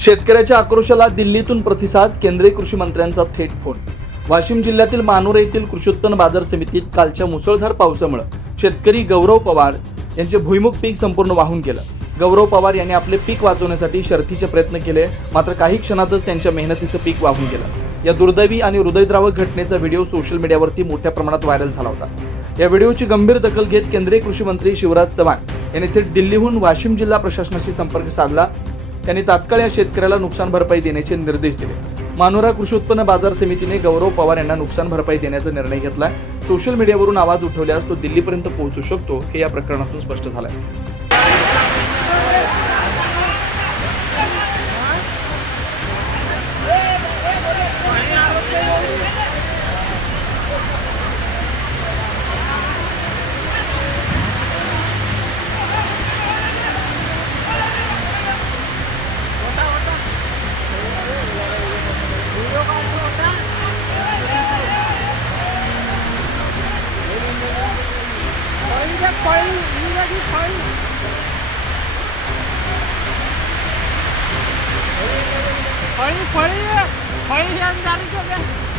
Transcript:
शेतकऱ्याच्या आक्रोशाला दिल्लीतून प्रतिसाद केंद्रीय कृषी मंत्र्यांचा थेट फोन. वाशिम जिल्ह्यातील मानोरे येथील कृषी उत्पन्न बाजार समितीत कालच्या मुसळधार पावसामुळे शेतकरी गौरव पवार यांचे भुईमुख पीक संपूर्ण वाहून गेलं. गौरव पवार यांनी आपले पीक वाचवण्यासाठी शर्थीचे प्रयत्न केले मात्र काही क्षणातच त्यांच्या मेहनतीचं पीक वाहून गेलं. या दुर्दैवी आणि हृदयद्रावक घटनेचा व्हिडिओ सोशल मीडियावरती मोठ्या प्रमाणात व्हायरल झाला होता. या व्हिडिओची गंभीर दखल घेत केंद्रीय कृषी मंत्री शिवराज चव्हाण यांनी थेट दिल्लीहून वाशिम जिल्हा प्रशासनाशी संपर्क साधला. त्यांनी तात्काळ या शेतकऱ्याला नुकसान भरपाई देण्याचे निर्देश दिले. मानोरा कृषी उत्पन्न बाजार समितीने गौरव पवार यांना नुकसान भरपाई देण्याचा निर्णय घेतला. सोशल मीडियावरून आवाज उठवल्यास तो दिल्लीपर्यंत पोहोचू शकतो हे या प्रकरणातून स्पष्ट झालं แค่ไปมีหน้าที่ไปไปไปไปยังด้ก็ได้